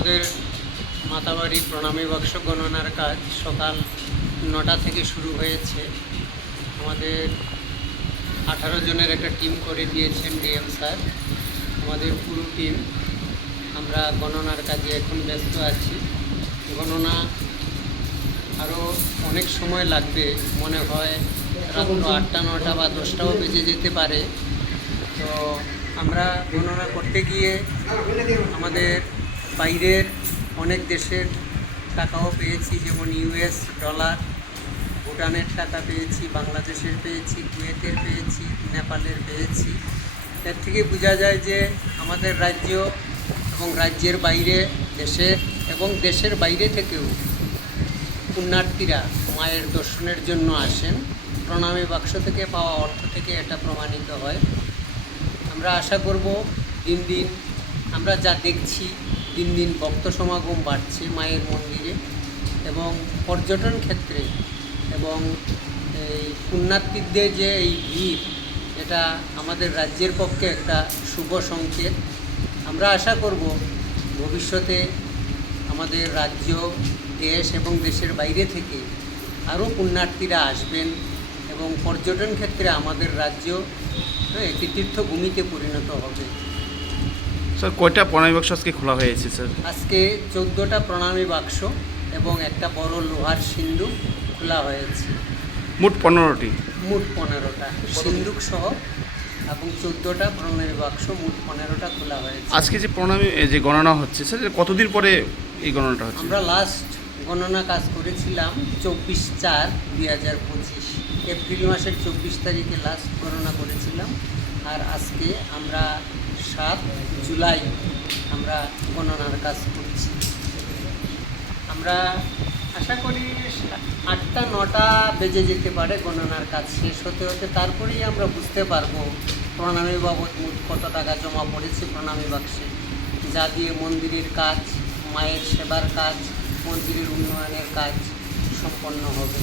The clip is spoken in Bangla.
আমাদের মাতাবাড়ি, প্রণামী বাক্স, গণনার কাজ সকাল নটা থেকে শুরু হয়েছে। আমাদের আঠারো জনের একটা টিম করে দিয়েছেন ডিএম স্যার। আমাদের পুরো টিম, আমরা গণনার কাজে এখন ব্যস্ত আছি। গণনা আরও অনেক সময় লাগবে, মনে হয় রাত্র আটটা, নটা বা দশটাও বেজে যেতে পারে। তো আমরা গণনা করতে গিয়ে আমাদের বাইরের অনেক দেশের টাকাও পেয়েছি, যেমন ইউএস ডলার, ভুটানের টাকা পেয়েছি, বাংলাদেশের পেয়েছি, কুয়েতের পেয়েছি, নেপালের পেয়েছি। এর থেকে বোঝা যায় যে আমাদের রাজ্য এবং রাজ্যের বাইরে দেশের এবং দেশের বাইরে থেকেও পুণ্যার্থীরা মায়ের দর্শনের জন্য আসেন। প্রণামী বাক্স থেকে পাওয়া অর্থ থেকে এটা প্রমাণিত হয়। আমরা আশা করব দিন দিন আমরা যা দেখছি দিন দিন ভক্ত সমাগম বাড়ছে মায়ের মন্দিরে এবং পর্যটন ক্ষেত্রে এবং এই পুণ্যার্থীদের যে এই ভিড় এটা আমাদের রাজ্যের পক্ষে একটা শুভ সংকেত। আমরা আশা করব ভবিষ্যতে আমাদের রাজ্য দেশ এবং দেশের বাইরে থেকে আরও পুণ্যার্থীরা আসবেন এবং পর্যটন ক্ষেত্রে আমাদের রাজ্য হ্যাঁ, একটি তীর্থভূমিতে পরিণত হবে। স্যার কয়টা প্রণামী বাক্স আজকে খোলা হয়েছে স্যার? আজকে চোদ্দোটা প্রণামী বাক্স এবং একটা বড় লোহার সিন্ধু খোলা হয়েছে। মোট পনেরোটি? মোট পনেরোটা। সিন্ধুক সহ এবং চোদ্দোটা প্রণামী বাক্স মোট পনেরোটা খোলা হয়েছে। আজকে যে প্রণামী যে গণনা হচ্ছে স্যার কতদিন পরে এই গণনাটা হচ্ছে? আমরা লাস্ট গণনা কাজ করেছিলাম চব্বিশ চার দুই হাজার পঁচিশ। এপ্রিল মাসের চব্বিশ তারিখে লাস্ট গণনা করেছিলাম। আর আজকে আমরা সাত জুলাই আমরা গণনার কাজ করছি। আমরা আশা করি আটটা, নটা বেজে যেতে পারে গণনার কাজ শেষ হতে হতে। তারপরেই আমরা বুঝতে পারব প্রণামী বাবদ কত টাকা জমা পড়েছে প্রণামী বাক্সে। যা দিয়ে মন্দিরের কাজ, মায়ের সেবার কাজ, মন্দিরের উন্নয়নের কাজ সম্পন্ন হবে।